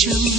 chấm